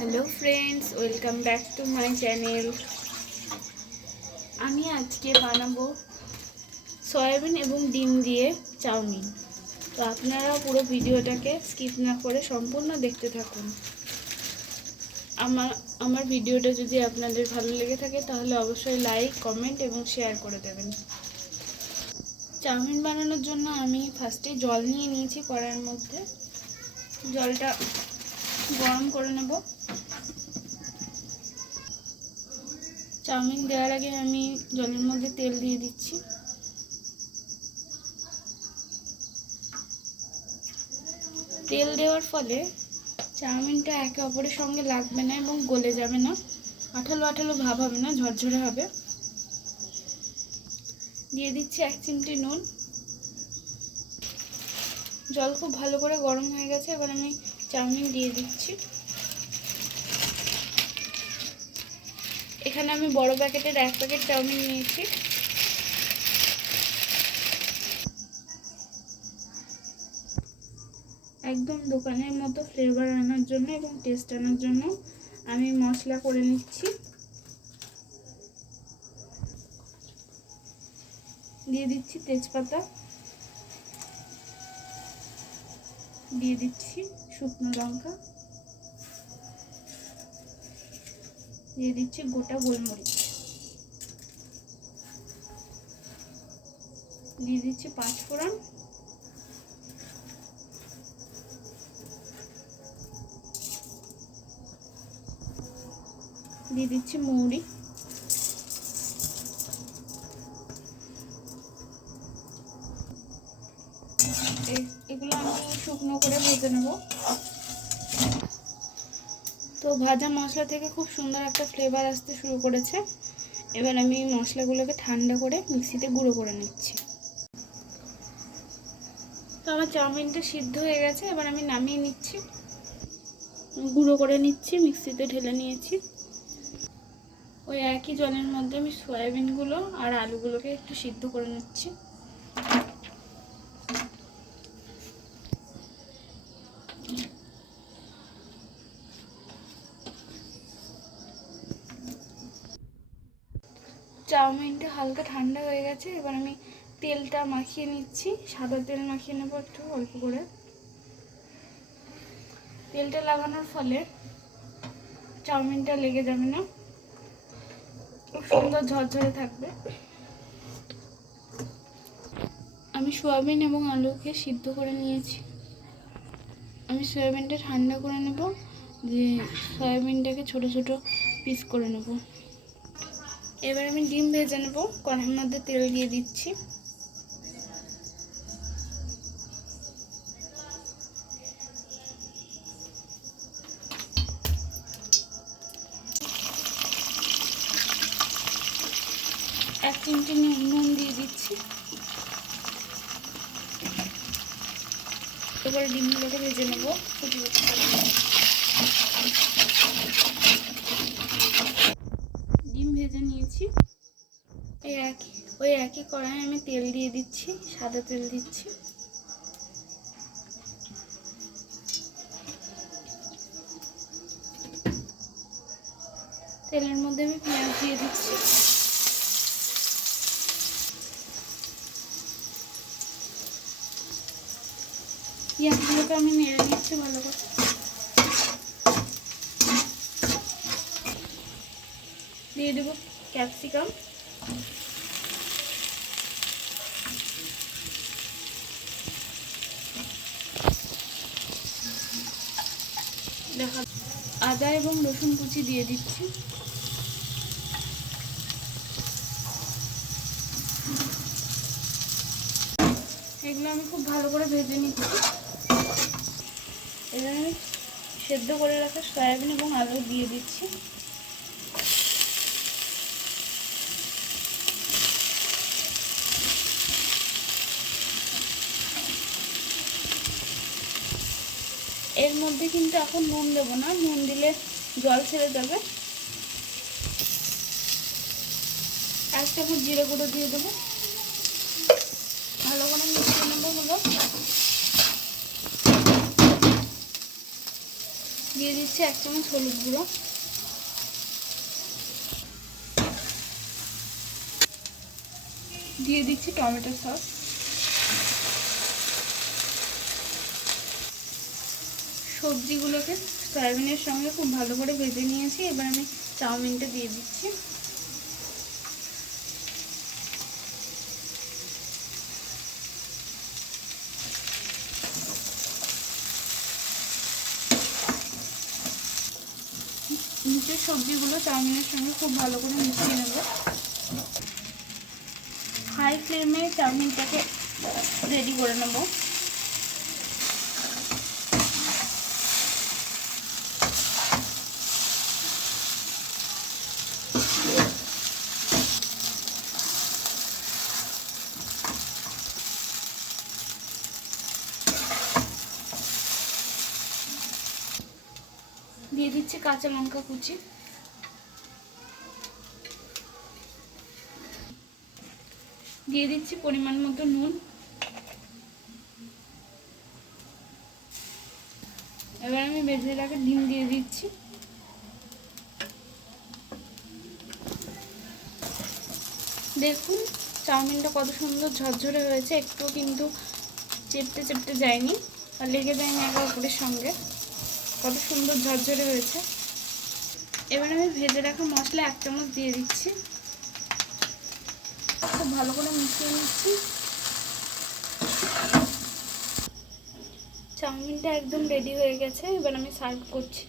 Hello friends, welcome back to my channel. আমি আজকে বানাবো সয়াবিন এবং ডিম দিয়ে চাউমিন। তো আপনারা পুরো ভিডিওটাকে স্কিপ না করে সম্পূর্ণ দেখতে থাকুন। আমার ভিডিওটা যদি আপনাদের ভালো লেগে থাকে তাহলে অবশ্যই লাইক, কমেন্ট এবং শেয়ার করে দেবেন। চাউমিন বানানোর জন্য আমি ফার্স্টে জল নিয়ে নিয়েছি কড়াইয়ের মধ্যে। জলটা গরম করে নেব। চাউমিন দেওয়ার আগে আমি জলের মধ্যে তেল দিয়ে দিচ্ছি। তেল দেওয়ার ফলে চাউমিনটা একে অপরের সঙ্গে লাগবে না এবং গলে যাবে না, আঠালো আঠালো ভাব হবে না, ঝরঝরে হবে। দিয়ে দিচ্ছি 1 চিমটি নুন। জল খুব ভালো করে গরম হয়ে গেছে, এবার আমি চাউমিন দিয়ে দিচ্ছি। এখানে আমি বড় প্যাকেটের 1 প্যাকেট চাউমিন নিয়েছি। একদম দোকানের মতো ফ্লেভার আনার জন্য এবং টেস্ট আনার জন্য আমি মশলা করে নিচ্ছি। দিয়ে দিচ্ছি তেজপাতা, দিয়ে দিচ্ছি শুকনো লঙ্কা, দিয়ে দিচ্ছি গোটা গোলমরিচ, দিয়ে দিচ্ছি 5 ফোড়ন, দিয়ে দিচ্ছি মৌরি, এগুলো আমি শুকনো করে ভেজে নেব। তো ভাজা মশলা থেকে খুব সুন্দর একটা ফ্লেভার আসতে শুরু করেছে। এবার আমি মশলাগুলোকে ঠান্ডা করে মিক্সিতে গুঁড়ো করে নিচ্ছি। তো আমার চাউমিনটা সিদ্ধ হয়ে গেছে, এবার আমি নামিয়ে নিচ্ছি, গুঁড়ো করে নিচ্ছি, মিক্সিতে ঢেলে নিয়েছি। ওই একই জলের মধ্যে আমি সয়াবিনগুলো আর আলুগুলোকে একটু সিদ্ধ করে নিচ্ছি। চাউমিনটা হালকা ঠান্ডা হয়ে গেছে, এবার আমি তেলটা মাখিয়ে নিচ্ছি। সাদা তেল মাখিয়ে নেব একটু অল্প করে। তেলটা লাগানোর ফলে চাউমিনটা লেগে যাবে না, খুব সুন্দর ঝরঝরে থাকবে। আমি সয়াবিন এবং আলুকে সিদ্ধ করে নিয়েছি। আমি সয়াবিনটা ঠান্ডা করে নেব, যে সয়াবিনটাকে ছোট ছোট পিস করে নেব। এবার আমি ডিম ভেজে নেব। কড়াইয়ের মধ্যে তেল দিয়ে দিচ্ছি। এক চিমটি নুন দিয়ে দিচ্ছি। এবারে ডিমগুলোকে ভেজে নেব। ডিম ভেজে নিয়েছি। ওই একই কড়াইয়ে আমি তেল দিয়ে দিচ্ছি, সাদা তেল দিচ্ছি। তেলের মধ্যে আমি পেঁয়াজ দিয়ে দিচ্ছি। পেঁয়াজগুলোকে আমি নেড়ে নিচ্ছি ভালো করে। দিয়ে দেবো ক্যাপসিকাম, আদা এবং রসুন কুচি দিয়ে দিচ্ছি। এগুলো আমি খুব ভালো করে ভেজে নিচ্ছি। এবার আমি সেদ্ধ করে রাখা সয়াবিন এবং আলু দিয়ে দিচ্ছি। এর মধ্যে কিন্তু এখন নুন দেবো না, নুন দিলে জল ছেড়ে যাবে। 1 চামচ জিরে গুঁড়ো দিয়ে দেবো। ভালো করে মিশিয়ে নেবো। দিয়ে দিচ্ছি 1 চামচ হলুদ গুঁড়ো, দিয়ে দিচ্ছি টমেটো সস, সবজিগুলোকে সয়াবিনের সঙ্গে খুব ভালো করে ভেজে নিয়েছি। এবার আমি চাউমিনটা দিয়ে দিচ্ছি। নিচের সবজিগুলো চাউমিনের সঙ্গে খুব ভালো করে মিশিয়ে নেব। হাই ফ্লেমে চাউমিনটাকে রেডি করে নেব। দিয়ে দিচ্ছি কাঁচা লঙ্কা কুচি, দিয়ে দিচ্ছি পরিমাণ মতো নুন। এবার আমি ভেজে রাখা ডিম দিয়ে দিচ্ছি। দেখুন চাউমিনটা কত সুন্দর ঝরঝরে হয়েছে, একটুও কিন্তু চেপটে চেপটে যায়নি আর লেগে যায়নি একে অপরের সঙ্গে, কত সুন্দর ঝরঝরে হয়েছে। এবার আমি ভেজে রাখা মশলা 1 চামচ দিয়ে দিচ্ছি, খুব ভালো করে মিশিয়ে নিচ্ছি। চাউমিনটা একদম রেডি হয়ে গেছে, এবার আমি সার্ভ করছি।